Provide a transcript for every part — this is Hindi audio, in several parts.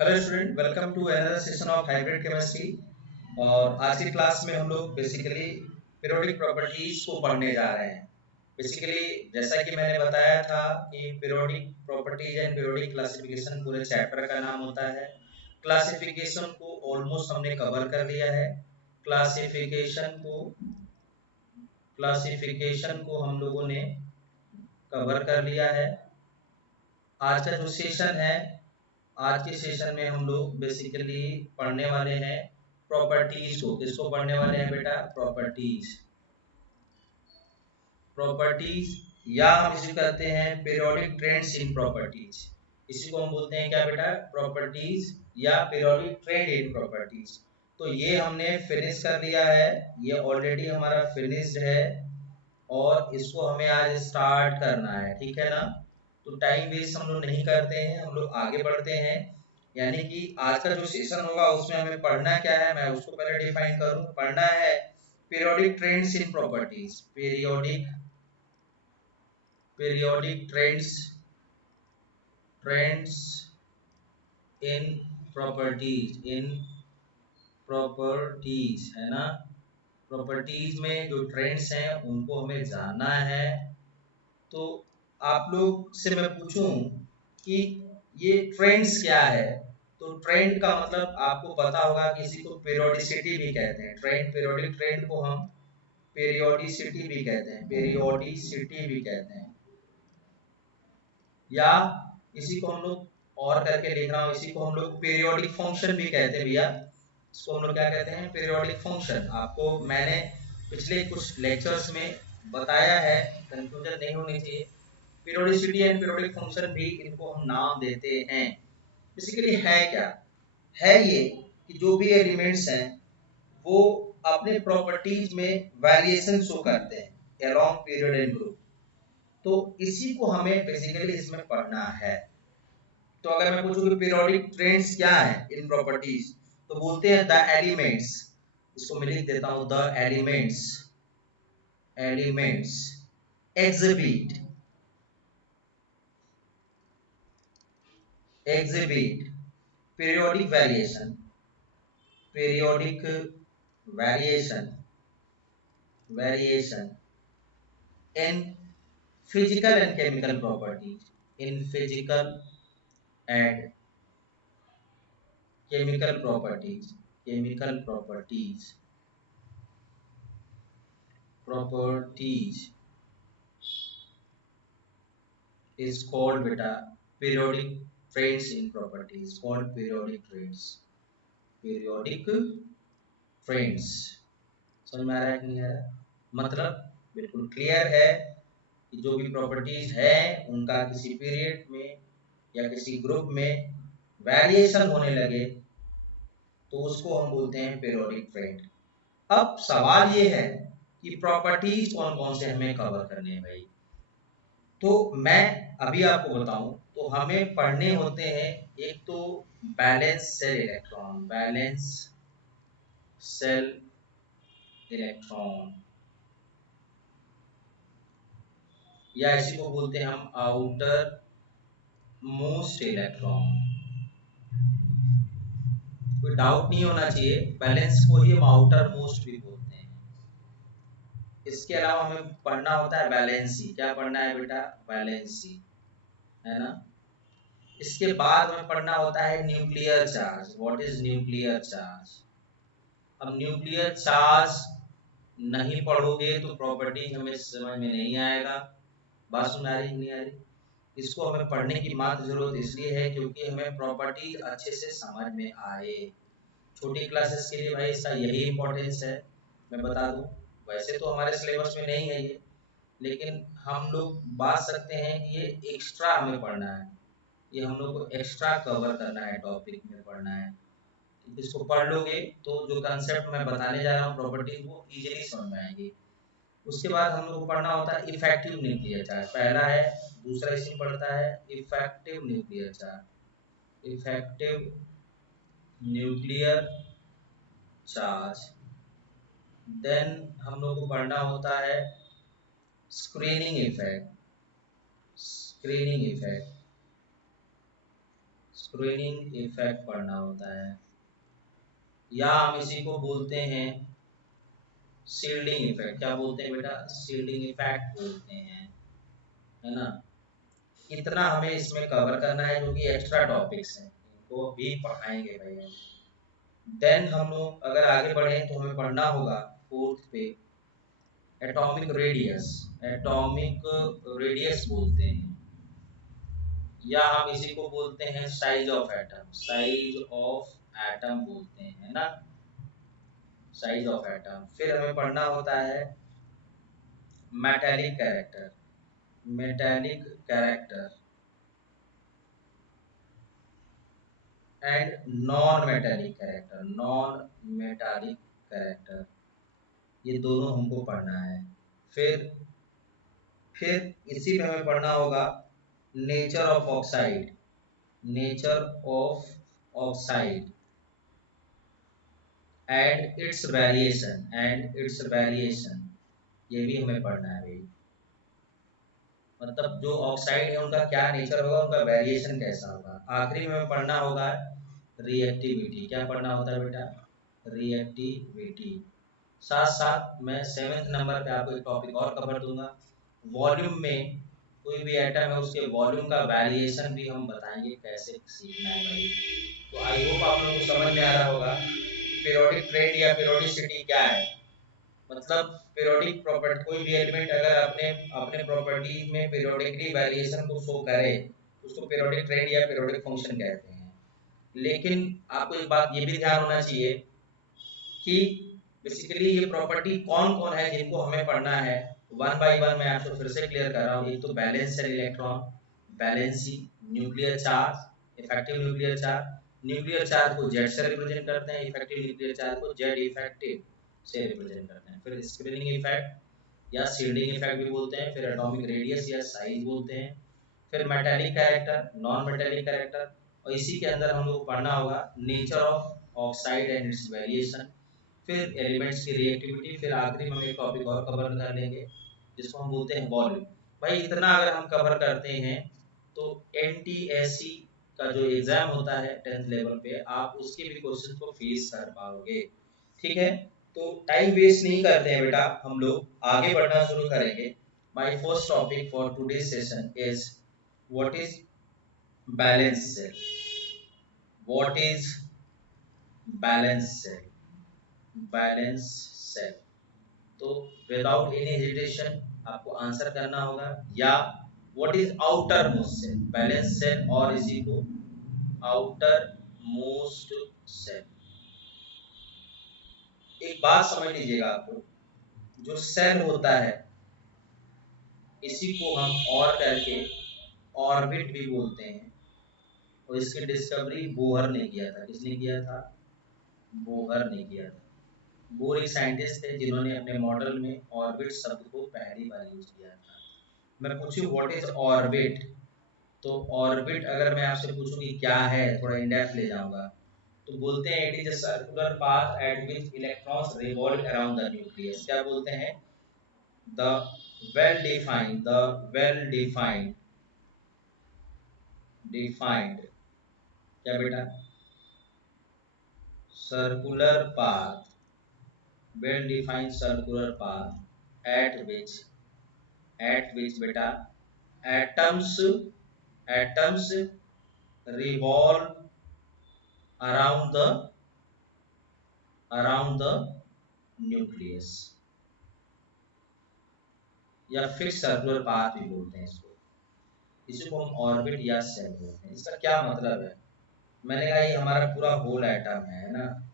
Hello student, welcome to another session of hybrid chemistry. और आज की क्लास में हम लोग बेसिकली पीरियोडिक प्रॉपर्टीज को पढ़ने जा रहे हैं। बेसिकली जैसा कि मैंने बताया था कि periodic properties and periodic classification पूरे चैप्टर का नाम होता है। क्लासिफिकेशन को ऑलमोस्ट हमने कवर कर लिया है। क्लासिफिकेशन को क्लासिफिकेशन को हम लोगों ने कवर कर लिया है। आज का जो सेशन है, आज के सेशन में हम लोग बेसिकली पढ़ने वाले हैं प्रॉपर्टीज को। किसको पढ़ने वाले हैं बेटा? प्रॉपर्टीज। प्रॉपर्टीज या हम इसे कहते हैं पीरियोडिक ट्रेंड्स इन प्रॉपर्टीज। इसी को हम बोलते हैं क्या बेटा? प्रॉपर्टीज या पीरियोडिक ट्रेंड इन प्रॉपर्टीज। तो ये हमने फिनिश कर लिया है, ये ऑलरेडी हमारा फिनिश्ड है और इसको हमें आज स्टार्ट करना है, ठीक है ना? तो टाइम वेस्ट हम लोग नहीं करते हैं, हम लोग आगे बढ़ते हैं। यानी कि आज का जो सेशन होगा उसमें हमें पढ़ना क्या है, मैं उसको पहले डिफाइन करूं। पढ़ना है periodic trends in properties. Periodic trends in properties है ना। प्रॉपर्टीज में जो ट्रेंड्स हैं उनको हमें जानना है। तो आप लोग से मैं पूछूं कि ये ट्रेंड्स क्या है? तो ट्रेंड का मतलब आपको पता होगा कि इसी को पीरियोडिसिटी भी कहते हैं। पीरियोडिक ट्रेंड को हम पीरियोडिसिटी भी कहते हैं। या इसी को हम लोग और करके लिख रहा हूँ, इसी को हम लोग पीरियोडिक फंक्शन भी कहते हैं भैया। इसको हम लोग क्या कहते हैं? Periodic function. आपको मैंने पिछले कुछ लेक्चर्स में बताया है, कंफ्यूजन नहीं होनी चाहिए। पीरियोडिसिटी एंड पीरियोडिक फंक्शन भी इनको हम नाम देते हैं। बेसिकली है क्या? है ये कि जो भी एलिमेंट्स हैं वो अपने प्रॉपर्टीज में वेरिएशन शो करते हैं अलोंग पीरियड एंड ग्रुप। तो इसी को हमें बेसिकली इसमें पढ़ना है। तो अगर मैं पूछूं कि पीरियोडिक ट्रेंड्स क्या है इन प्रॉपर्टीज, तो बोलते हैं द एलिमेंट्स। इसको मैं लिख देता हूं, the elements exhibit exhibit periodic variation variation in physical and chemical properties, in physical and chemical properties is called beta periodic traits in properties, called periodic traits। समझ में आ रहा है कि नहीं आ रहा? मतलब बिल्कुल क्लियर है कि जो भी प्रॉपर्टीज है उनका किसी पीरियड में या किसी ग्रुप में वेरिएशन होने लगे तो उसको हम बोलते हैं पीरियोडिक ट्रेंड। अब सवाल ये है कि प्रॉपर्टीज कौन कौन से हमें कवर करने हैं भाई। तो मैं अभी आपको बताऊं तो हमें पढ़ने होते हैं एक तो बैलेंस सेल इलेक्ट्रॉन, या इसी को बोलते हैं हम आउटर मोस्ट इलेक्ट्रॉन। कोई डाउट नहीं होना चाहिए, बैलेंस को ही हम आउटर मोस्ट भी बोलते हैं। इसके अलावा हमें पढ़ना होता है वैलेंसी। क्या पढ़ना है बेटा? वैलेंसी, है ना। इसके बाद हमें पढ़ना होता है nuclear charge. What is nuclear charge? अब न्यूक्लियर चार्ज नहीं पढ़ोगे तो प्रॉपर्टी हमें समझ में नहीं आएगा। बात सुन आ रही नहीं आ रही? इसको हमें पढ़ने की मात्र जरूरत इसलिए है क्योंकि हमें प्रॉपर्टी अच्छे से समझ में आए। छोटी क्लासेस के लिए भाई इसका यही इम्पोर्टेंस है। मैं बता दूं, वैसे तो हमारे सिलेबस में नहीं है ये, लेकिन हम लोग बात सकते हैं कि ये एक्स्ट्रा हमें पढ़ना है। ये हम लोग को एक्स्ट्रा कवर करना है, टॉपिक में पढ़ना है। इसको पढ़ लोगे तो जो कंसेप्ट मैं बताने जा रहा हूँ प्रॉपर्टीज, वो इजीली समझ में आएंगी। उसके बाद हम लोग को पढ़ना होता है इफेक्टिव न्यूक्लियर चार्ज। पहला है, दूसरा इसमें पढ़ता है effective nuclear charge. Effective nuclear charge. Then हम लोग को पढ़ना होता है screening effect. Screening effect screening effect पढ़ना होता है, या हम इसी को बोलते हैं शील्डिंग इफेक्ट। क्या बोलते हैं बेटा? शील्डिंग इफेक्ट बोलते हैं, है ना। इतना हमें इसमें कवर करना है जो कि एक्स्ट्रा टॉपिक्स हैं, इनको भी पढ़ाएंगे भाई हम। देन हम लोग अगर आगे बढ़े तो हमें पढ़ना होगा फोर्थ पे एटॉमिक रेडियस। एटॉमिक रेडियस बोलते हैं, या हम इसी को बोलते हैं size of atom. Size of atom बोलते हैं, है ना, साइज ऑफ एटम। फिर हमें पढ़ना होता है metallic character. Metallic character and non metallic character. Non metallic character, ये दोनों हमको पढ़ना है। फिर इसी में हमें पढ़ना होगा nature of oxide. Nature of oxide and it's variation. And it's variation, ये भी हमें पढ़ना है भाई। मतलब जो ऑक्साइड है उनका क्या नेचर होगा, उनका वेरिएशन कैसा होगा। आखिरी में हमें पढ़ना होगा रिएक्टिविटी। क्या पढ़ना होता है बेटा? रिएक्टिविटी। साथ साथ मैं 7वें नंबर पे आपको एक टॉपिक और कवर दूंगा। वॉल्यूम में कोई भी एटम है उसके वॉल्यूम का वेरिएशन भी हम बताएंगे कैसे सीखना है भाई। तो आई होप आप लोगों को समझ में आ रहा होगा कि पीरियोडिक ट्रेंड या पीरियोडिसिटी क्या है। मतलब पीरियोडिक प्रॉपर्टी, कोई भी एलिमेंट अगर अपने अपने प्रॉपर्टी में पीरियोडिकली वेरिएशन को शो करे उसको पीरियोडिक ट्रेंड या पीरियोडिक फंक्शन कहते हैं। लेकिन आपको एक बात ये भी ध्यान होना चाहिए कि बेसिकली ये प्रॉपर्टी कौन कौन है जिनको हमें पढ़ना है। वन बाय वन मैं आपको फिर से क्लियर कर रहा हूँ। एक तो valence shell electron, valency, nuclear charge, effective nuclear charge. Nuclear charge को जेड से रिप्रेजेंट करते हैं, इफेक्टिव न्यूक्लियर चार्ज को जेड इफेक्टिव से रिप्रेजेंट करते हैं। फिर स्क्रीनिंग इफेक्ट या शील्डिंग इफेक्ट भी बोलते हैं। फिर एटॉमिक रेडियस या साइज बोलते हैं। फिर metallic character, non metallic character, और इसी के अंदर हम लोग पढ़ना होगा nature of oxide and it's variation. फिर एलिमेंट्स की रिएक्टिविटी। फिर आखिरी में हम एक टॉपिक और कवर कर लेंगे जिसको हम बोलते हैं वॉल्यूम। भाई इतना अगर हम कवर करते हैं तो एनटीएससी का जो एग्जाम होता है 10th लेवल पे, आप उसके भी क्वेश्चन को फेस कर पाओगे। ठीक है, तो टाइम वेस्ट नहीं करते हैं बेटा, हम लोग आगे बढ़ना शुरू करेंगे। My first topic for today session is what is valence shell. What is valence shell? Valence shell. तो विदाउट एनी हेजिटेशन आपको आंसर करना होगा, या what is outermost shell? Valence shell और इसी को आउटर मोस्ट सेल। एक बात समझ लीजिएगा आप लोग, जो सेल होता है इसी को हम और करके ऑर्बिट भी बोलते हैं, और इसकी डिस्कवरी बोहर ने किया था। किसने किया था? बोहर ने किया था। बोहर एक साइंटिस्ट थे जिन्होंने अपने मॉडल में ऑर्बिट शब्द को पहली बार यूज किया था। मैं पूछूं व्हाट इज ऑर्बिट, तो ऑर्बिट अगर मैं आपसे पूछूं कि क्या है, थोड़ा इन डेप्थ ले जाऊंगा, तो बोलते हैं it is a circular path at which electrons revolve around the nucleus. क्या बोलते हैं? द वेल डिफाइंड क्या बेटा? Circular path, well defined circular path at which बेटा atoms revolve around the nucleus, या फिक्स सर्कुलर पाथ भी बोलते हैं इसको। इसी को हम ऑर्बिट या सेल बोलते हैं। इसका क्या मतलब है? मैंने कहा ये हमारा पूरा होल एटम है ना,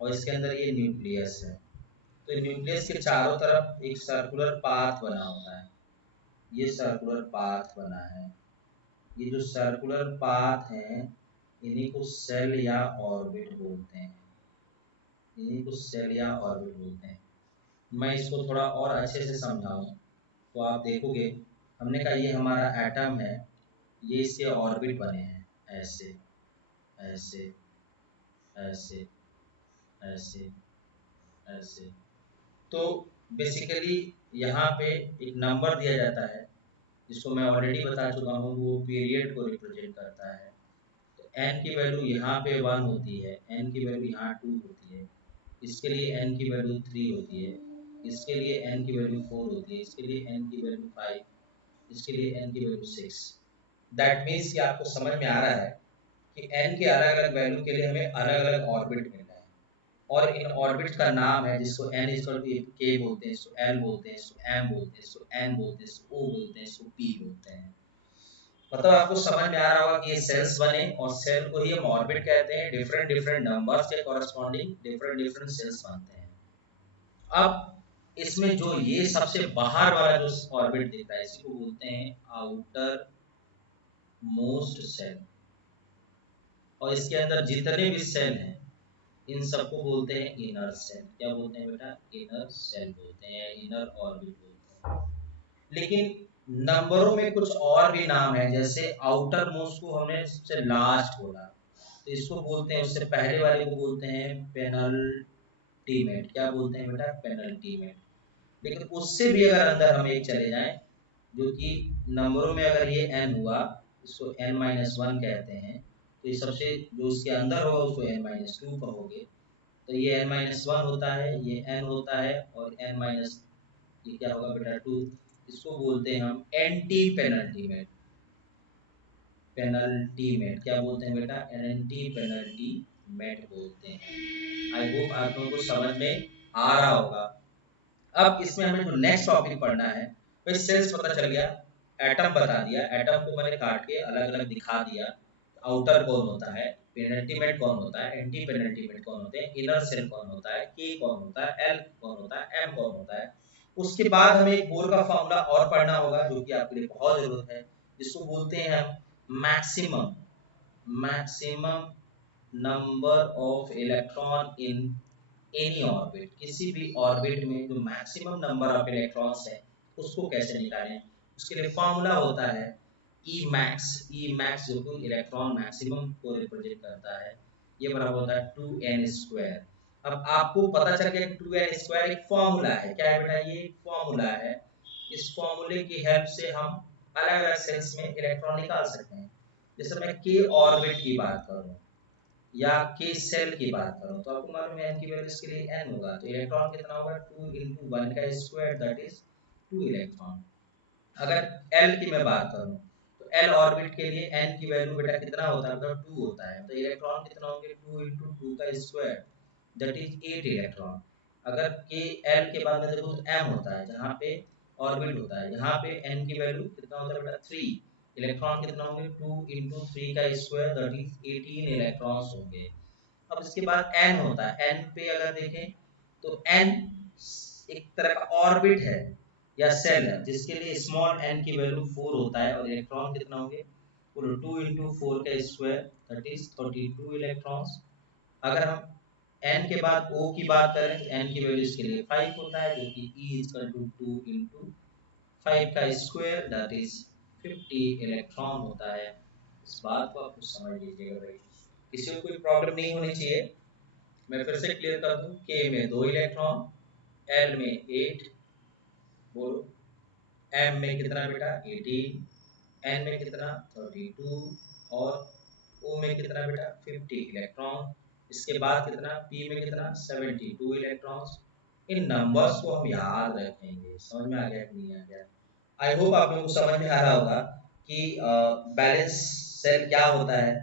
और इसके अंदर ये न्यूक्लियस है। तो न्यूक्लियस के चारों तरफ एक सर्कुलर पाथ बना होता है। ये सर्कुलर पाथ बना है। ये जो सर्कुलर पाथ है इन्हीं को सेल या ऑर्बिट बोलते हैं। इन्हीं को सेल या ऑर्बिट बोलते हैं। मैं इसको थोड़ा और अच्छे से समझाऊं तो आप देखोगे, हमने कहा ये हमारा एटम है, ये इसके ऑर्बिट बने हैं, ऐसे ऐसे ऐसे ऐसे ऐसे। तो बेसिकली यहाँ पे एक नंबर दिया जाता है जिसको मैं ऑलरेडी बता चुका हूँ, वो पीरियड को रिप्रेजेंट करता है। n की वैल्यू यहाँ पे 1 होती है, n की वैल्यू यहाँ 2 होती है, इसके लिए n की वैल्यू 3 होती है, इसके लिए n की वैल्यू 4 होती है, इसके लिए n की वैल्यू 5, इसके लिए n की वैल्यू 6। दैट मीन्स कि आपको समझ में आ रहा है कि n के अलग अलग वैल्यू के लिए हमें अलग अलग ऑर्बिट मिल रहा है, और इन ऑर्बिट का नाम है जिसको n k बोलते हैं, इसको l बोलते हैं, इसको m बोलते हैं, इसको n बोलते हैं, इसको o बोलते हैं, इसको p बोलते हैं। मतलब आपको समझ में आ रहा होगा कि ये सेल्स बने, और सेल को ही हम ऑर्बिट कहते हैं। डिफरेंट डिफरेंट नंबर्स के कॉरेस्पॉन्डिंग डिफरेंट डिफरेंट सेल्स बनते हैं। अब इसमें जो ये सबसे बाहर वाला जो ऑर्बिट दिख रहा है, इसी को बोलते हैं आउटर मोस्ट सेल, और इसके अंदर जितने भी सेल हैं इन सबको बोलते हैं इनर सेल। क्या बोलते हैं बेटा? इनर सेल बोलते हैं, इनर ऑर्बिट बोलते हैं। लेकिन नंबरों में कुछ और भी नाम है, जैसे आउटर मोस्ट को हमने सबसे लास्ट बोला, तो इसको बोलते हैं, उससे पहले वाले को बोलते हैं पेनल्टीमेट। क्या बोलते हैं बेटा? पेनल्टीमेट। लेकिन उससे भी अगर अंदर हम एक चले जाएं, जो कि नंबरों में अगर ये n हुआ, इसको n-1 कहते हैं, तो ये सबसे जो इसके अंदर होगा उसको n-2 कहोगे, तो ये n-1 होता है, ये n होता है, और ये क्या होगा बेटा? 2। इसको बोलते हैं हम एंटी पेनल्टीमेट। पेनल्टीमेट क्या बोलते हैं बेटा? एंटी पेनल्टीमेट बोलते हैं। आई होप आप लोगों को समझ में आ रहा होगा। अब इसमें हमें जो नेक्स्ट टॉपिक पढ़ना है, भाई सेल्स पता चल गया, एटम बता दिया, एटम को मैंने काट के अलग अलग दिखा दिया, आउटर कौन होता है, पेनल्टीमेट कौन होता है, एंटी पेनल्टीमेट कौन होते हैं, इनर सेल कौन होता है, के कौन होता है, एल कौन होता है, एम कौन होता है। उसके बाद हमें एक बोर का फॉर्मूला और पढ़ना होगा जो कि आपके लिए बहुत जरूरत है, जिसको बोलते हैं हम maximum maximum number of electron in any orbit. किसी भी ऑर्बिट में जो मैक्सिमम नंबर ऑफ इलेक्ट्रॉन्स है उसको कैसे निकालें, उसके लिए फॉर्मूला होता है ई मैक्स जो कि इलेक्ट्रॉन मैक्सिमम को रिप्रेजेंट करता है, ये बराबर होता है 2n²। अब आपको पता चल गया कि 2n² एक फॉर्मूला है। क्या है बेटा? ये एक फॉर्मूला है। इस फॉर्मूले की हेल्प से हम अलग अलग सेल्स में इलेक्ट्रॉन निकाल सकते हैं। जैसे मैं k ऑर्बिट की बात करूं या k सेल की बात करूं, तो आपको मालूम है n की वैल्यू इसके लिए n होगा, तो इलेक्ट्रॉन कितना होगा? 2 × 1 का स्क्वायर, दैट इज 2 इलेक्ट्रॉन। अगर l की मैं बात करूं, तो l ऑर्बिट के लिए n की वैल्यू बेटा कितना होता है? मतलब 2 होता है, तो इलेक्ट्रॉन कितना होंगे? 2 × 2 का स्क्वायर, दैट इज 8 इलेक्ट्रॉन। अगर k l के बाद में देखो तो m होता है, जहां पे ऑर्बिट होता है, यहाँ पे n की वैल्यू कितना होता है बेटा? 3। इलेक्ट्रॉन कितना होंगे? 2 × 3 का स्क्वायर, दैट इज 18 इलेक्ट्रॉन्स होंगे। अब इसके बाद n होता है, n पे अगर देखें तो n एक तरह का ऑर्बिट है या सेल है, जिसके लिए स्मॉल n की वैल्यू 4 होता है, और इलेक्ट्रॉन कितना होंगे? बोलो 2 × 4 का स्क्वायर, दैट इज 32 इलेक्ट्रॉन्स। अगर हम n के बाद O की बात करें तो n की वैल्यू इसके लिए 5 होता है, जो कि E = 2 × 5 का स्क्वायर, दैट इज 50 इलेक्ट्रॉन होता है। इस बात को आपको समझ लीजिएगा भाई, किसी को कोई प्रॉब्लम नहीं होनी चाहिए। मैं फिर से क्लियर कर दूं, K में 2 इलेक्ट्रॉन, L में 8, बोलो M में कितना बेटा? 18, N में कितना? 32, और O में कितना बेटा? 50 इलेक्ट्रॉन। इसके बाद कितना? P में कितना? 72 इलेक्ट्रॉन्स। इन नंबर्स को हम याद रखेंगे। समझ में आ गया कि नहीं आ गया? आई होप आप लोगों को समझ में आ रहा होगा कि बैलेंस सेल क्या होता है।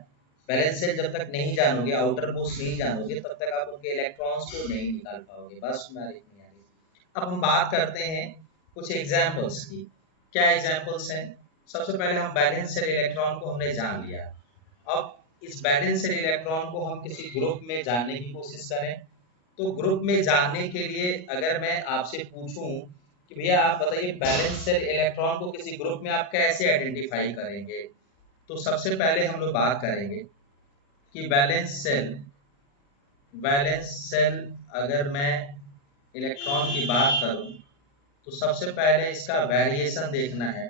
बैलेंस सेल जब तक नहीं जानोगे, आउटर मोस्ट नहीं जानोगे, तब तक आप उनके इलेक्ट्रॉन्स को नहीं निकाल पाओगे। बस हमारी नहीं आ रही। अब हम बात करते हैं कुछ एग्जाम्पल्स की। क्या एग्जाम्पल्स हैं? सबसे पहले हम बैलेंस सेल इलेक्ट्रॉन को हमने जान लिया। अब इस बैलेंस सेल इलेक्ट्रॉन को हम किसी ग्रुप में जानने की कोशिश करें, तो ग्रुप में जानने के लिए अगर मैं आपसे पूछूं कि भैया आप बताइए बैलेंस सेल इलेक्ट्रॉन को किसी ग्रुप में आप कैसे आइडेंटिफाई करेंगे, तो सबसे पहले हम लोग बात करेंगे कि बैलेंस सेल अगर मैं इलेक्ट्रॉन की बात करूं, तो सबसे पहले इसका वेरिएशन देखना है।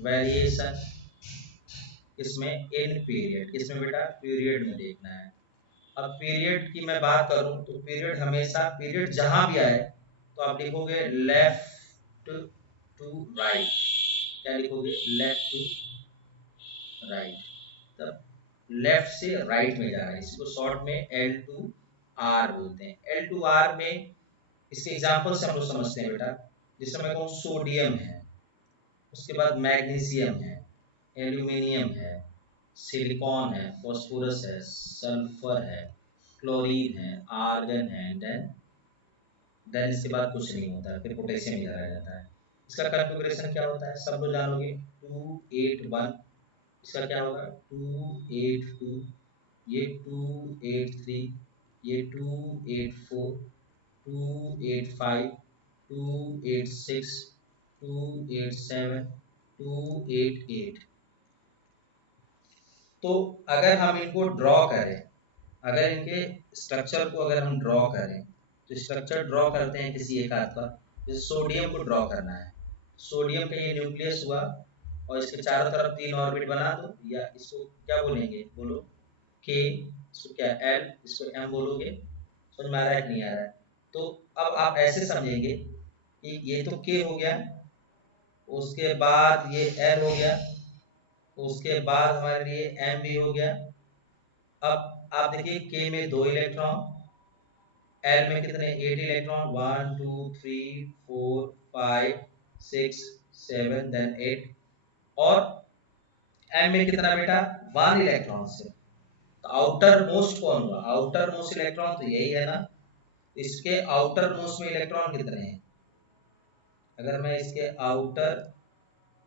वेरिएशन इसमें इन पीरियड, किसमें बेटा? पीरियड में देखना है। अब पीरियड की मैं बात करूं तो पीरियड हमेशा, पीरियड जहां भी आए तो आप लिखोगे लेफ्ट टू राइट। क्या लिखोगे? Left to right. तब लेफ्ट से राइट में जा रहा है, इसको शॉर्ट में L2R बोलते हैं। L2R में इसके एग्जाम्पल से हम लोग समझते हैं बेटा, जैसे मैं कहूँ सोडियम है, उसके बाद मैग्नीशियम है, एल्यूमिनियम है, सिलिकॉन है, फॉस्फोरस है, सल्फर है, क्लोरीन है, आर्गन है, देन इसके बाद कुछ नहीं होता है, फिर पोटेशियम इधर आ जाता है। इसका कॉन्फ़िगरेशन क्या होता है सब लोग जानोगे, 281। इसका क्या होगा 282, ये 283, ये 284, 285, 286, 287, 288। तो अगर हम इनको ड्रॉ करें, अगर इनके स्ट्रक्चर को अगर हम ड्रॉ करें, तो स्ट्रक्चर ड्रॉ करते हैं किसी एक हाथ पर, जैसे सोडियम को ड्रॉ करना है, सोडियम का ये न्यूक्लियस हुआ और इसके चारों तरफ 3 ऑर्बिट बना दो, या इसको क्या बोलेंगे बोलो, के, इसको क्या एल, इसको एम बोलोगे। समझ में आ रहा है कि नहीं आ रहा है? तो अब आप ऐसे समझेंगे कि ये तो के हो गया, उसके बाद ये एल हो गया, उसके बाद हमारे लिए एम भी हो गया। अब आप देखिए के में 2 इलेक्ट्रॉन, एल में कितने 8 इलेक्ट्रॉन, 1 2 3 4 5 6 7 देन 8, और एम में कितना बेटा 1 इलेक्ट्रॉन से। तो आउटर मोस्ट कौन हुआ, आउटर मोस्ट इलेक्ट्रॉन तो यही है ना, इसके आउटर मोस्ट में इलेक्ट्रॉन कितने हैं, अगर मैं इसके आउटर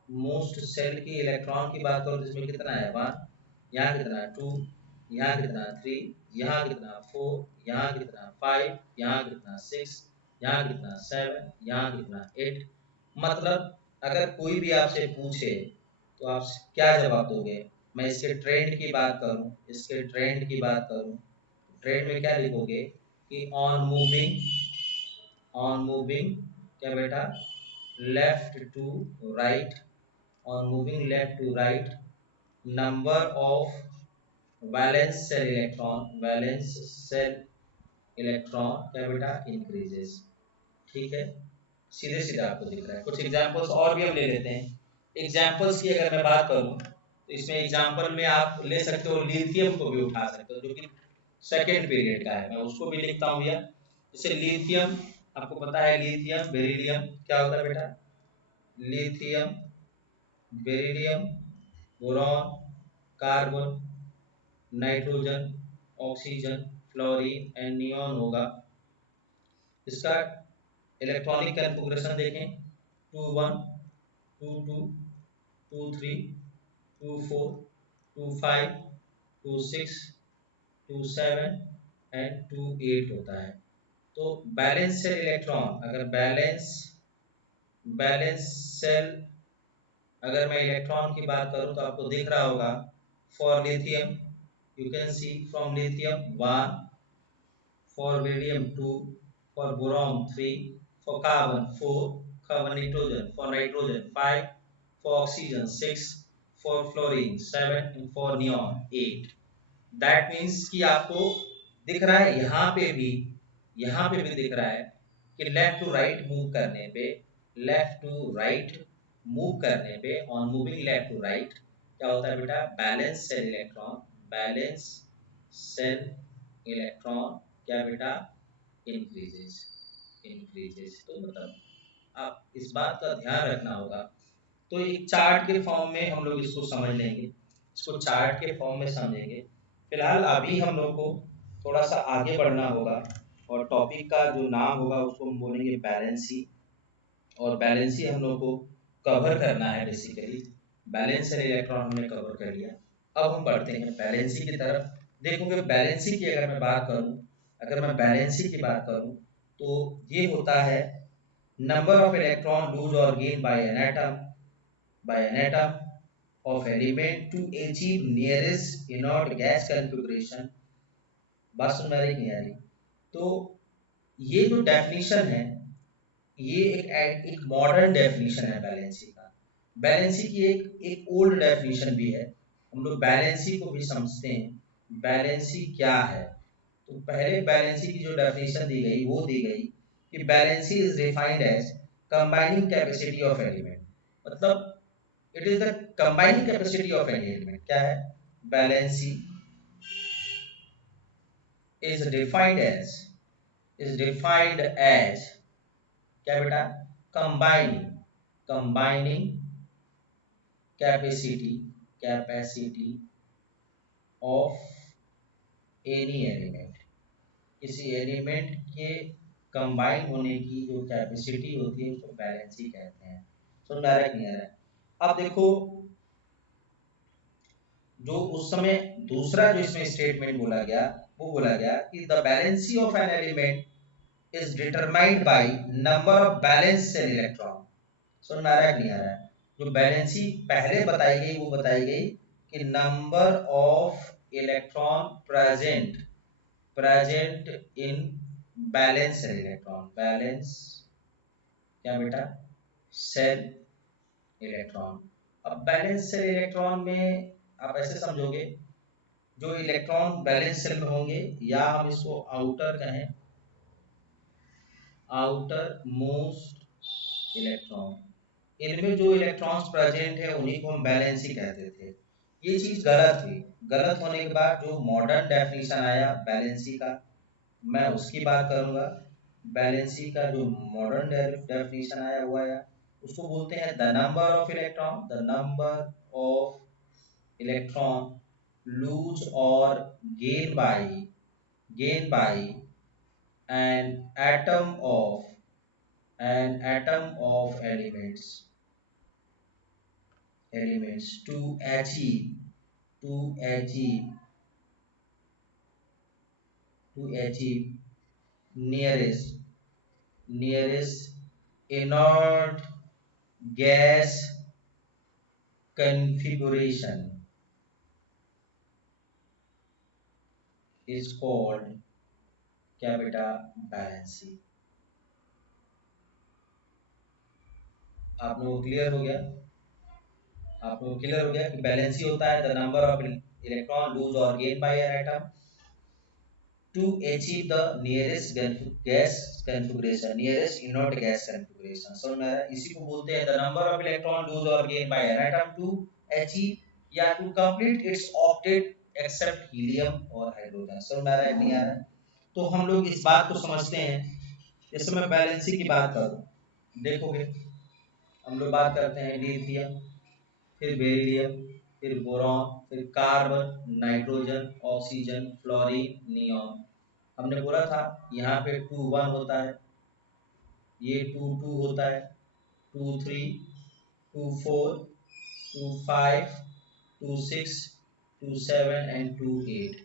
मोस्ट सेल की इलेक्ट्रॉन की बात करूं, इसमें कितना है 1, यहाँ कितना 2, यहाँ कितना 3, यहाँ कितना 4, यहाँ कितना 5, यहाँ कितना 6, यहाँ कितना 7, यहाँ कितना 8। मतलब अगर कोई भी आपसे पूछे तो आप क्या जवाब दोगे, मैं इसके ट्रेंड की बात करूं, इसके ट्रेंड की बात करूं, ट्रेंड में क्या लिखोगे कि ऑन मूविंग क्या बेटा left to right, on moving left to right, number of valence cell electron क्या बेटा increases। ठीक है, सीधे सीधे आपको दिख रहा है। कुछ एग्जांपल्स और भी हम ले लेते हैं। एग्जांपल्स की अगर मैं बात करूं तो इसमें एग्जांपल में आप ले सकते हो लिथियम को भी उठा सकते हो, जो कि सेकेंड पीरियड का है, मैं उसको भी लिखता हूं भैया। जैसे लिथियम, आपको पता है लिथियम बेरिलियम क्या होता है बेटा, lithium beryllium, boron, carbon, nitrogen, oxygen, fluorine and neon होगा। इसका इलेक्ट्रॉनिक कॉन्फ़िगरेशन देखें, 2 1, 2 2, 2 3, 2 4, 2 5, 2 6, 2 7 एंड 2 8 होता है। तो बैलेंस सेल इलेक्ट्रॉन, अगर बैलेंस सेल अगर मैं इलेक्ट्रॉन की बात करूं तो आपको दिख रहा होगा, for lithium you can see from lithium 1, for beryllium 2, for boron 3, for carbon 4, carbon nitrogen, for nitrogen 5, for oxygen 6, for fluorine 7 and for neon 8। that means कि आपको दिख रहा है यहाँ पे भी दिख रहा है कि लेफ्ट टू राइट मूव करने पे, लेफ्ट टू राइट मूव करने पे, on moving left to right क्या होता है बेटा, valence shell electron, valence shell electron क्या बेटा इंक्रीजेस, इंक्रीजेस। तो मतलब आप इस बात का ध्यान रखना होगा। तो एक चार्ट के फॉर्म में हम लोग इसको समझ लेंगे, इसको चार्ट के फॉर्म में समझेंगे। फिलहाल अभी हम लोग को थोड़ा सा आगे बढ़ना होगा, और टॉपिक का जो नाम होगा उसको हम बोलेंगे बैलेंसी, और बैलेंसी हम लोग को कवर करना है बेसिकली। बैलेंस एंड इलेक्ट्रॉन हमने कवर कर लिया, अब हम बढ़ते हैं बैलेंसी की तरफ। देखोगे बैलेंसी की अगर मैं बात करूं, अगर मैं बैलेंसी की बात करूं तो ये होता है नंबर ऑफ इलेक्ट्रॉन लूज और gain by an atom of element to achieve nearest inert gas configuration। बात सुन में आ रही नहीं आ रही? तो ये जो डेफिनेशन है, ये एक मॉडर्न डेफिनेशन है बैलेंसी का। बैलेंसी की एक ओल्ड डेफिनेशन भी है, हम लोग बैलेंसी को भी समझते हैं बैलेंसी क्या है। तो पहले बैलेंसी की जो डेफिनेशन दी गई वो दी गई कि valency is defined as combining capacity of element, मतलब it is the combining capacity of any element. क्या है बैलेंसी, is defined as क्या बेटा, combining combining capacity of any element, किसी एलिमेंट के कंबाइन होने की जो कैपेसिटी होती है उसको बैलेंसी कहते हैं। समझ में आ रहा है कि नहीं आ रहा है? अब देखो जो उस समय दूसरा जो इसमें स्टेटमेंट बोला गया, वो बोला गया कि the valency of an element is determined by number of valence shell electron. समझ में आ रहा है कि नहीं आ रहा है? जो बैलेंसी पहले बताई गई वो बताई गई कि number of electron present in balance shell electron, balance क्या बेटा, सेल इलेक्ट्रॉन। अब बैलेंस सेल इलेक्ट्रॉन में आप ऐसे समझोगे, जो इलेक्ट्रॉन बैलेंस सेल में होंगे, या हम इसको आउटर कहें, आउटर मोस्ट इलेक्ट्रॉन, इनमें जो इलेक्ट्रॉन्स प्रेजेंट है उन्हीं को हम बैलेंस ही कहते थे। ये चीज गलत हुई। गलत होने के बाद जो मॉडर्न डेफिनेशन आया बैलेंसी का, मैं उसकी बात करूंगा। बैलेंसी का जो मॉडर्न डेफिनेशन आया हुआ है उसको बोलते हैं the number of electron, the number of electron lose और gain by an atom of elements to achieve nearest inert gas configuration is called क्या बेटा, बैलेंसी। आप लोग क्लियर हो गया? आप लोग क्लियर हो गया कि बैलेंसी होता है the number of electron lose और gain by an atom to achieve the nearest gas configuration, nearest inert gas configuration। समझ में आ रहा है? इसी को बोलते हैं the number of electron lose or gain by an atom to achieve या to complete its octet except helium और हाइड्रोजन। समझ में आ रहा है नहीं आ रहा है? तो हम लोग इस बात को समझते हैं। जैसे मैं बैलेंसी की बात करूं, देखोगे हम लोग बात करते हैं लिथियम, फिर बेरिलियम, फिर बोरॉन, फिर carbon, nitrogen, oxygen, fluorine, neon. हमने बोला था यहाँ पे 2 1 होता है, ये 2 2 होता है, 2 3, 2 4, 2 5, 2 6, 2 7 एंड 2 8।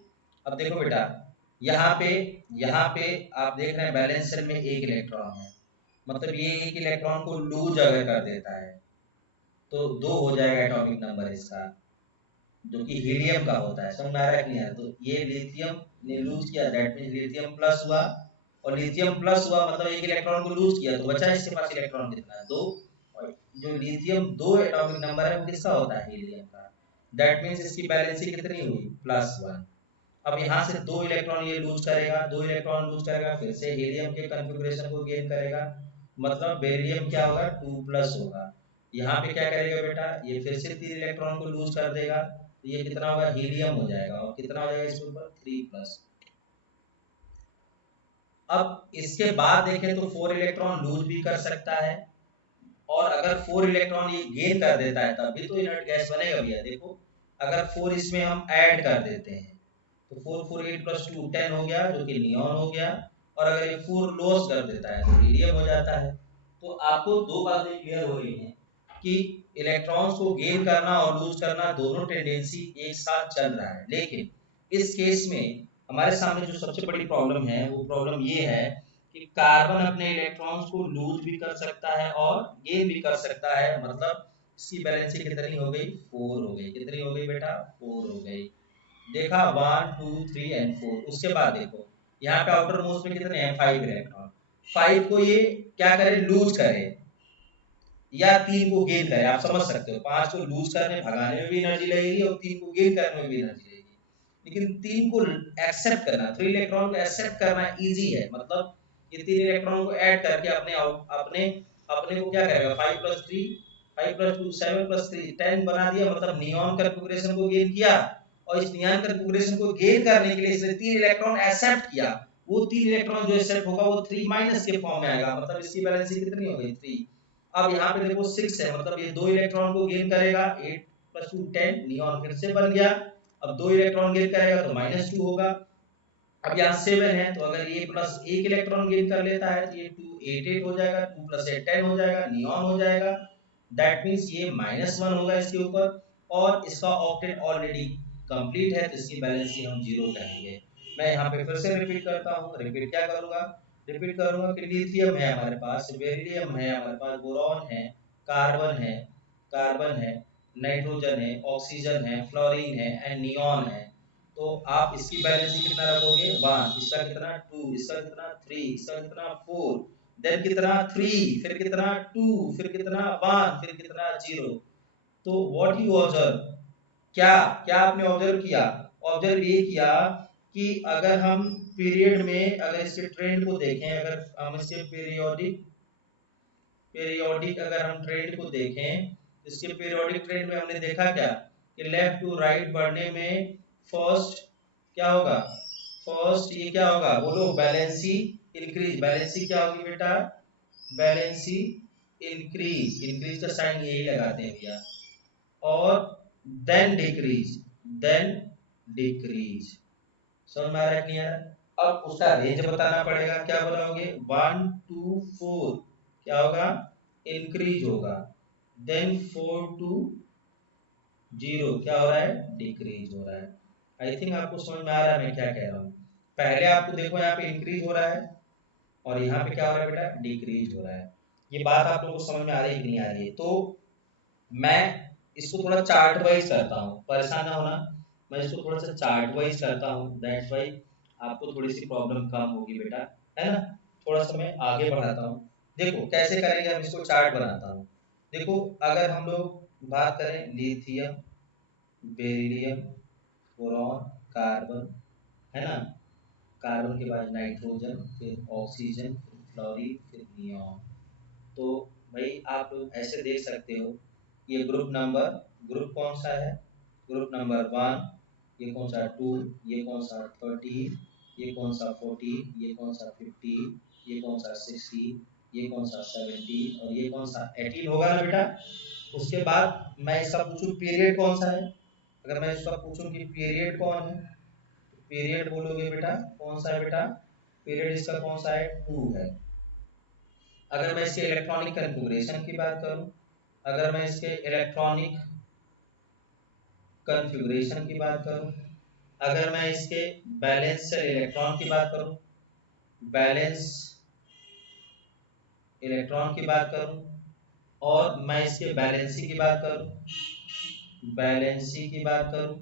अब देखो बेटा, यहाँ पे आप देख रहे हैं बैलेंस सेल में एक इलेक्ट्रॉन है, मतलब ये एक इलेक्ट्रॉन को लूज अगर कर देता है तो 2 हो जाएगा एटॉमिक नंबर इसका, जो कि हीलियम का होता है। समझ में आ रहा है कि नहीं? तो ये लिथियम ने लूज किया, दैट मींस लिथियम प्लस हुआ, और लिथियम प्लस हुआ मतलब एक इलेक्ट्रॉन को लूज किया, तो बचा इसके पास इलेक्ट्रॉन कितना है, 2। और जो लिथियम 2 एटॉमिक नंबर है वो किसका होता है, हीलियम का। दैट मींस इसकी बैलेंसी कितनी हुई, +1। अब यहाँ से 2 इलेक्ट्रॉन ये लूज करेगा, 2 इलेक्ट्रॉन लूज करेगा, फिर से हीलियम के कॉन्फ़िगरेशन को गेन करेगा, मतलब बेरिलियम क्या होगा, 2+ होगा। यहाँ पे क्या करेगा बेटा, ये फिर से 3 इलेक्ट्रॉन को लूज कर देगा, तो ये कितना होगा, हीलियम हो जाएगा, और कितना हो जाएगा इसके ऊपर, 3+। अब इसके बाद देखें तो 4 इलेक्ट्रॉन लूज भी कर सकता है, और अगर 4 इलेक्ट्रॉन ये गेन कर देता है तब भी तो इनर्ट गैस बनेगा भैया। देखो अगर 4 इसमें हम ऐड कर देते हैं तो 4 4 8 + 2 10 हो गया, जो कि नियॉन हो गया, और अगर ये 4 लॉस कर देता है तो हीलियम हो जाता है। तो आपको दो बातें क्लियर हो रही हैं कि इलेक्ट्रॉन्स को गेन करना और लूज करना दोनों टेंडेंसी एक साथ चल रहा है, लेकिन इस केस में हमारे सामने जो सबसे बड़ी प्रॉब्लम है वो प्रॉब्लम ये है कि कार्बन अपने इलेक्ट्रॉन्स को लूज भी कर सकता है और गेन भी कर सकता है, मतलब इसकी बैलेंसी कितनी हो गई, 4 हो गई। कितनी हो गई बेटा, 4 हो गई। देखा 1 2 3 एंड 4। उसके बाद देखो यहाँ पे आउटर मोस्ट में कितने हैं, 5 इलेक्ट्रॉन। 5 को ये क्या करे, लूज करे, या 3 को गेन करे। आप समझ सकते हो 5 को लूज करने भगाने में भी एनर्जी लगेगी और 3 को गेन करने में भी एनर्जी लगेगी, लेकिन 3 को एक्सेप्ट करना, 3 इलेक्ट्रॉन को एक्सेप्ट करना इजी है, मतलब ये 3 इलेक्ट्रॉन को ऐड करके अपने अपने को क्या करेगा, 5 + 3 5 + 2 7 + 3 10 बना दिया, मतलब नियॉन कॉन्फ़िगरेशन को गेन किया, और इस नियॉन कॉन्फ़िगरेशन को गेन करने के लिए इसने 3 इलेक्ट्रॉन एक्सेप्ट किया। वो 3 इलेक्ट्रॉन जो एक्सेप्ट होगा वो 3 माइनस के फॉर्म में आएगा, मतलब इसकी वैलेंसी कितनी हो गई 3। अब यहाँ पे देखो 6 है, मतलब ये 2 इलेक्ट्रॉन को गेन करेगा, 8 + 2 10, नियॉन फिर से बन गया। अब 2 इलेक्ट्रॉन गेन करेगा तो -2 होगा। अब यहाँ 7 है, तो अगर ये प्लस 1 इलेक्ट्रॉन गेन कर लेता है तो ये 2 8 8 हो जाएगा, 2 + 8 10 हो जाएगा, नियॉन हो जाएगा। दैट मींस ये -1 होगा इसके ऊपर, और इसका ऑक्टेट ऑलरेडी कंप्लीट है, तो इसकी वैलेंसी हम 0 कहेंगे। मैं यहाँ पे फिर से रिपीट करता हूँ। रिपीट क्या करूँगा, रिपीट करूँगा कि लिथियम है हमारे पास, बेरिलियम है हमारे पास, बोरॉन है, कार्बन है, नाइट्रोजन है, ऑक्सीजन है, फ्लोरीन है एंड नियॉन है। तो आप इसकी वैलेंसी कितना रखोगे 1, इसका कितना 2, इसका कितना 3, इसका कितना 4, देन कितना 3, फिर कितना 2, फिर कितना 1, फिर कितना 0। तो व्हाट यू ऑब्जर्व, क्या क्या आपने ऑब्जर्व किया, ऑब्जर्व ये किया कि अगर हम पीरियड में अगर इसके ट्रेंड को देखें, अगर हम इसके पीरियोडिक अगर हम ट्रेंड को देखें, इसके पीरियोडिक ट्रेंड में हमने देखा क्या कि लेफ्ट टू राइट बढ़ने में फर्स्ट क्या होगा, फर्स्ट ये क्या होगा, बोलो बैलेंसी इंक्रीज। बैलेंसी क्या होगी बेटा, बैलेंसी इंक्रीज, इंक्रीज का साइन यही लगाते हैं भैया, और देन डिक्रीज, देन डिक्रीज। समझ में आ रहा है नहीं आ रहा? अब उसका रेंज बताना पड़ेगा, क्या बताओगे 1 2 4 क्या होगा, इंक्रीज होगा, देन 4 to 0 क्या हो रहा है, डिक्रीज हो रहा है। आई थिंक आपको समझ में आ रहा है मैं क्या कह रहा हूँ। पहले आपको देखो यहाँ पे इंक्रीज हो रहा है और यहाँ पे क्या हो रहा है बेटा, डिक्रीज हो रहा है। ये बात आप लोगों को समझ में आ रही है कि नहीं आ रही है? तो मैं इसको थोड़ा चार्ट वाइज करता हूँ, परेशान ना होना, मैं इसको थोड़ा सा चार्ट वाइज करता हूँ, दैट्स वाई आपको थोड़ी सी प्रॉब्लम कम होगी बेटा, है ना। थोड़ा सा मैं आगे बढ़ाता हूँ। देखो कैसे करेंगे हम इसको, चार्ट बनाता हूँ। देखो अगर हम लोग बात करें लिथियम, बेरिलियम, बोरॉन, कार्बन, है ना, कार्बन के बाद नाइट्रोजन, फिर ऑक्सीजन, फिर फ्लोरीन, फिर नियॉन। तो भाई आप लोग ऐसे देख सकते हो, ये ग्रुप नंबर, ग्रुप कौन सा है, ग्रुप नंबर 1, ये कौन सा 2, ये कौन सा 13, ये कौन सा 14, ये कौन सा 15, ये कौन सा 16, ये कौन सा 17 और ये कौन सा 18 होगा ना बेटा। उसके बाद मैं इसका पूछूं पीरियड कौन सा है, अगर मैं इसका पूछूं कि पीरियड कौन है, पीरियड बोलोगे बेटा कौन सा है बेटा, पीरियड इसका कौन सा है 2 है। अगर मैं इसके इलेक्ट्रॉनिक कॉन्फ़िगरेशन की बात करूं, अगर मैं इसके इलेक्ट्रॉनिक कॉन्फ़िगरेशन की बात करूं, अगर मैं इसके बैलेंस इलेक्ट्रॉन की बात करूं, बैलेंस इलेक्ट्रॉन की बात करूं, और मैं इसके बैलेंसी की बात करूं, बैलेंसी की बात करूं,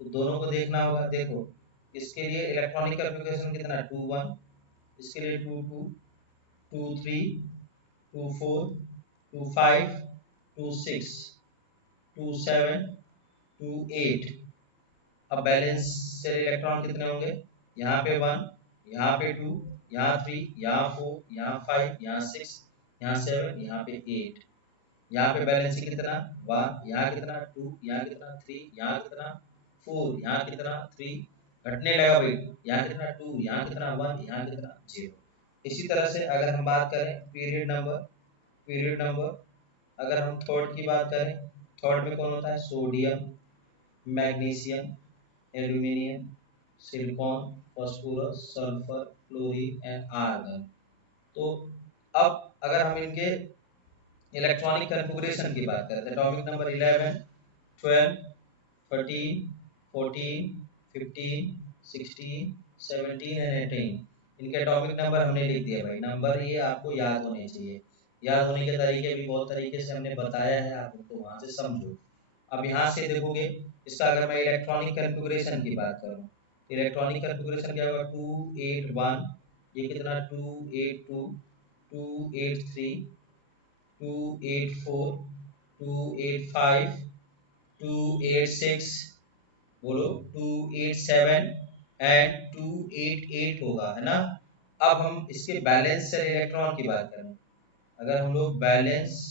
तो दोनों को देखना होगा। देखो इसके लिए इलेक्ट्रॉनिक कॉन्फ़िगरेशन कितना 2 1, इसके लिए 2 2, 2 3, 2 4, 2 5, 2 6, 2 7, 2 8। अब बैलेंस से इलेक्ट्रॉन कितने होंगे, यहाँ पे 1, यहाँ पे 2, यहाँ 3, यहाँ 4, यहाँ 5, यहाँ 6, यहाँ 7, यहाँ पे 8। यहाँ पे बैलेंस कितना 1, यहाँ कितना 2, यहाँ कितना 3, यहाँ कितना 4, यहाँ कितना 3, घटने लगा भाई, यहाँ कितना 2, यहाँ कितना 1, यहाँ कितना 0। इसी तरह से अगर हम बात करें पीरियड नंबर, पीरियड नंबर अगर हम थर्ड की बात करें, थर्ड में कौन होता है, sodium, magnesium, aluminium, silicon, phosphorus, sulphur, chlorine and argon. तो अब अगर हम इनके इलेक्ट्रॉनिक कॉन्फ़िगरेशन की बात करें, एटॉमिक नंबर 11, 12, 13, 14, 15, 16, 17 एंड 18, इनके एटॉमिक नंबर हमने लिख दिए भाई। नंबर ये आपको याद होने चाहिए, याद होने के तरीके भी बहुत तरीके से हमने बताया है, आप उनको वहाँ से समझो। अब यहाँ से देखोगे इसका, अगर मैं इलेक्ट्रॉनिक कॉन्फ़िगरेशन की बात करूँ, इलेक्ट्रॉनिक कॉन्फ़िगरेशन क्या होगा 281, ये कितना 282, 283, 284, 285, 286, बोलो 287 एंड 288 होगा, है ना। अब हम इसके बैलेंस से इलेक्ट्रॉन की बात करें, अगर हम लोग बैलेंस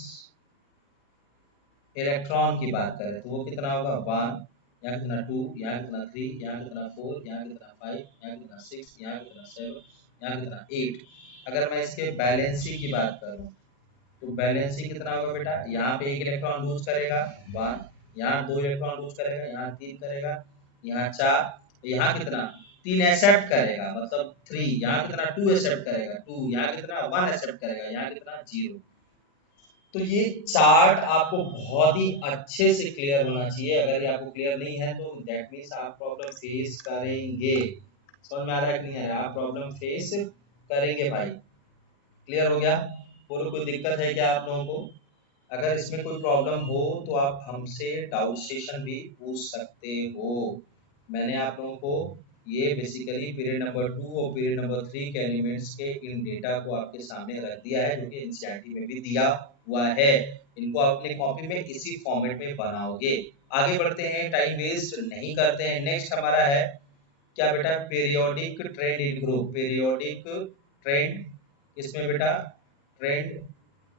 इलेक्ट्रॉन की बात करें तो वो कितना होगा 1, यहाँ कितना 2, यहाँ कितना 3, यहाँ कितना 4, यहाँ कितना 5, यहाँ कितना 6, यहाँ कितना 7, यहाँ कितना 8। अगर मैं इसके बैलेंसी की बात करूँ तो बैलेंसी कितना होगा बेटा, यहाँ पे एक इलेक्ट्रॉन लूज करेगा 1, यहाँ 2 इलेक्ट्रॉन लूज करेगा, यहाँ 3 करेगा, यहाँ 4, यहाँ कितना 3 एक्सेप्ट करेगा मतलब 3, यहाँ कितना 2 एक्सेप्ट करेगा 2, यहाँ कितना 1 एक्सेप्ट करेगा, यहाँ कितना 0। तो ये चार्ट आपको बहुत ही अच्छे से क्लियर होना चाहिए। अगर ये आपको क्लियर नहीं है तो दैट मीन्स आप प्रॉब्लम फेस करेंगे। समझ में आ रहा है कि नहीं आ रहा, आप प्रॉब्लम फेस करेंगे भाई। क्लियर हो गया? और कोई दिक्कत है क्या आप लोगों को? अगर इसमें कोई प्रॉब्लम हो तो आप हमसे डाउट सेशन भी पूछ सकते हो। मैंने आप लोगों को ये बेसिकली पीरियड नंबर 2 और पीरियड नंबर 3 के एलिमेंट्स के इन डेटा को आपके सामने रख दिया है, जो कि एनसीईआरटी में भी दिया हुआ है। इनको आप अपने कॉपी में इसी फॉर्मेट में बनाओगे। आगे बढ़ते हैं, टाइम वेस्ट नहीं करते हैं। नेक्स्ट हमारा है क्या बेटा, पीरियोडिक ट्रेंड इन ग्रुप। पीरियोडिक ट्रेंड, इसमें बेटा ट्रेंड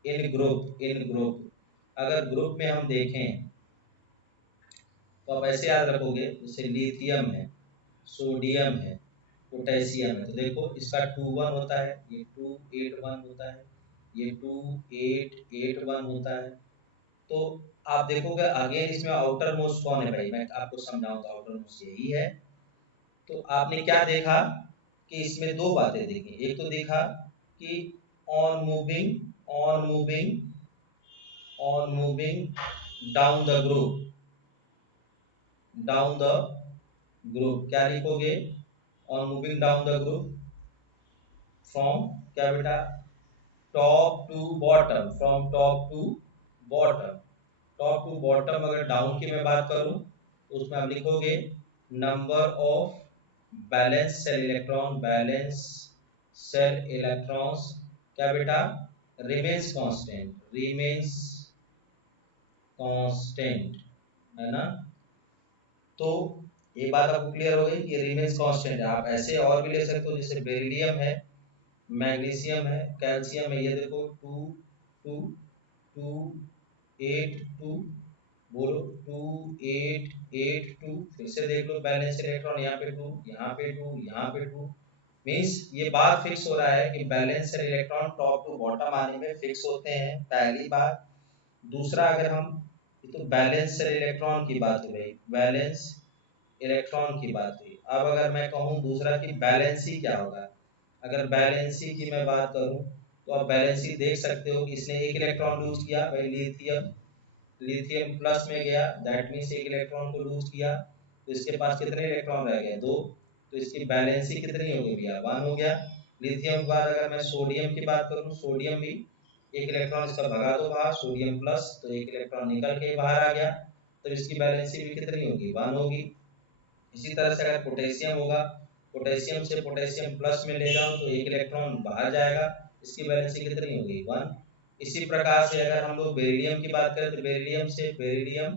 इन ग्रुप। इन ग्रुप अगर ग्रुप में हम देखें तो आप ऐसे याद रखोगे, जैसे लिथियम है, सोडियम है, पोटेशियम है, तो देखो इसका 2 1 होता है, ये 2 8 1 होता है, ये 2 8 8 1 होता है। तो आप देखोगे अगेन इसमें आउटर मोस्ट कौन है भाई, मैं आपको समझाऊं तो आउटर मोस्ट यही है। तो आपने क्या देखा कि इसमें दो बातें देखी। एक तो देखा कि on moving on moving on moving down the group, down the group क्या लिखोगे, on moving down the group from क्या बेटा, top to bottom, from top to bottom. Top to bottom अगर डाउन की मैं बात करूं तो उसमें आप लिखोगे number of valence shell electron, valence shell electrons क्या बेटा, रिमेन्स कांस्टेंट, रिमेन्स कांस्टेंट, है ना। तो ये बात आपको क्लियर हो गई कि रिमेन्स कांस्टेंट है। आप ऐसे और भी ले सकते हो, जैसे बेरिलियम है, मैग्नीशियम है, कैल्शियम है, ये देखो 2 2 2 8 2, बोलो 2 8 8 2। फिर से देख लो बैलेंस इलेक्ट्रॉन, यहाँ पे 2, यहाँ पे 2, यहाँ पे 2। मीन्स ये बात फिक्स हो रहा है कि valence electron top to bottom आने में फिक्स होते हैं, पहली बात। दूसरा, अगर हम ये तो बैलेंस इलेक्ट्रॉन की बात हो गई, बैलेंस इलेक्ट्रॉन की बात हुई। अब अगर मैं कहूँ दूसरा कि बैलेंसी क्या होगा, अगर बैलेंसी की मैं बात करूँ तो आप बैलेंसी देख सकते हो कि इसने एक इलेक्ट्रॉन लूज किया भाई, लिथियम, लिथियम प्लस में गया, दैट मीन्स एक इलेक्ट्रॉन को लूज किया, तो इसके पास कितने इलेक्ट्रॉन रह गए, 2। तो इसकी बैलेंसी कितनी हो गई भैया, 1 हो गया। लिथियम के बाद अगर मैं सोडियम की बात करूँ, सोडियम भी एक इलेक्ट्रॉन इसका भगा दो बाहर, सोडियम प्लस, तो एक इलेक्ट्रॉन निकल के बाहर आ गया, तो इसकी बैलेंसी भी कितनी होगी, 1 होगी। इसी तरह से अगर पोटेशियम होगा, पोटेशियम से पोटेशियम प्लस में ले जाओ तो एक इलेक्ट्रॉन बाहर जाएगा, इसकी वैलेंसी कितनी होगी, 1। इसी प्रकार से अगर हम लोग बेरिलियम की बात करें तो बेरिलियम से बेरिलियम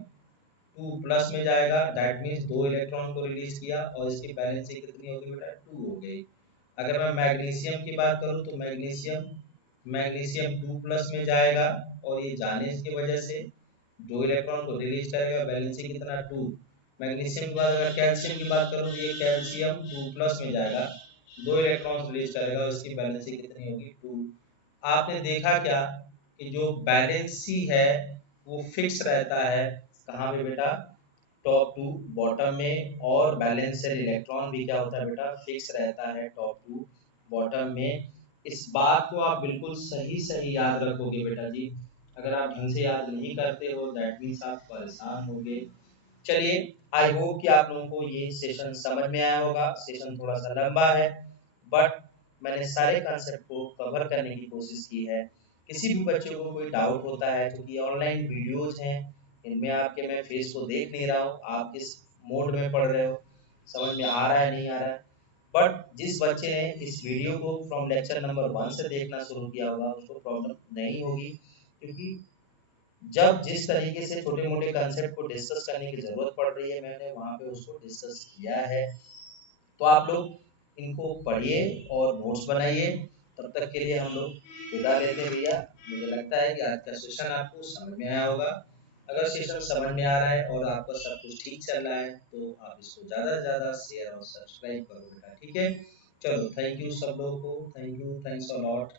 2 प्लस में जाएगा, दैट मीन्स 2 इलेक्ट्रॉन को रिलीज किया और इसकी वैलेंसी कितनी होगी बेटा, 2 हो गई। अगर मैं मैग्नीशियम की बात करूं तो मैग्नीशियम मैग्नीशियम 2 प्लस में जाएगा और ये जाने की वजह से 2 इलेक्ट्रॉन को रिलीज करेगा, वैलेंसी कितना, 2। मैग्नीशियम के बाद अगर कैल्शियम की बात करूं तो ये कैल्शियम 2 प्लस में जाएगा, 2 इलेक्ट्रॉन रिलीज करेगा, इसकी बैलेंसी कितनी होगी, 2। आपने देखा क्या कि जो बैलेंसी है वो फिक्स रहता है कहाँ पे बेटा, टॉप टू बॉटम में, और बैलेंसर इलेक्ट्रॉन भी क्या होता है बेटा, फिक्स रहता है टॉप टू बॉटम में। इस बात को आप बिल्कुल सही सही याद रखोगे बेटा जी। अगर आप ढंग से याद नहीं करते हो दैट मीन्स आप परेशान होगे। चलिए, आई होप कि आप लोगों को ये सेशन समझ में आया होगा। सेशन थोड़ा सा लंबा है बट मैंने सारे कंसेप्ट को कवर करने की कोशिश की है। किसी भी बच्चे को कोई डाउट होता है, क्योंकि ऑनलाइन वीडियोज हैं, इनमें आपके मैं फेस को देख नहीं रहा हूँ, आप किस मोड में पढ़ रहे हो, समझ में आ रहा है नहीं आ रहा है। बट जिस बच्चे ने इस वीडियो को फ्रॉम लेक्चर नंबर 1 से देखना शुरू किया होगा उसको प्रॉब्लम नहीं होगी, क्योंकि जब जिस तरीके से छोटे मोटे कंसेप्ट को डिस्कस करने की जरूरत पड़ रही है मैंने वहां पे उसको डिस्कस किया है। तो आप लोग इनको पढ़िए और नोट्स बनाइए। तब तक के लिए हम लोग विदा लेते हैं भैया। मुझे लगता है कि आज का सेशन आपको समझ में आया होगा। अगर सेशन समझ में आ रहा है और आपका सब कुछ ठीक चल रहा है तो आप इसको ज़्यादा से ज़्यादा शेयर और सब्सक्राइब करो बेटा, ठीक है। चलो थैंक यू सब लोगों को, thank you, thanks a lot.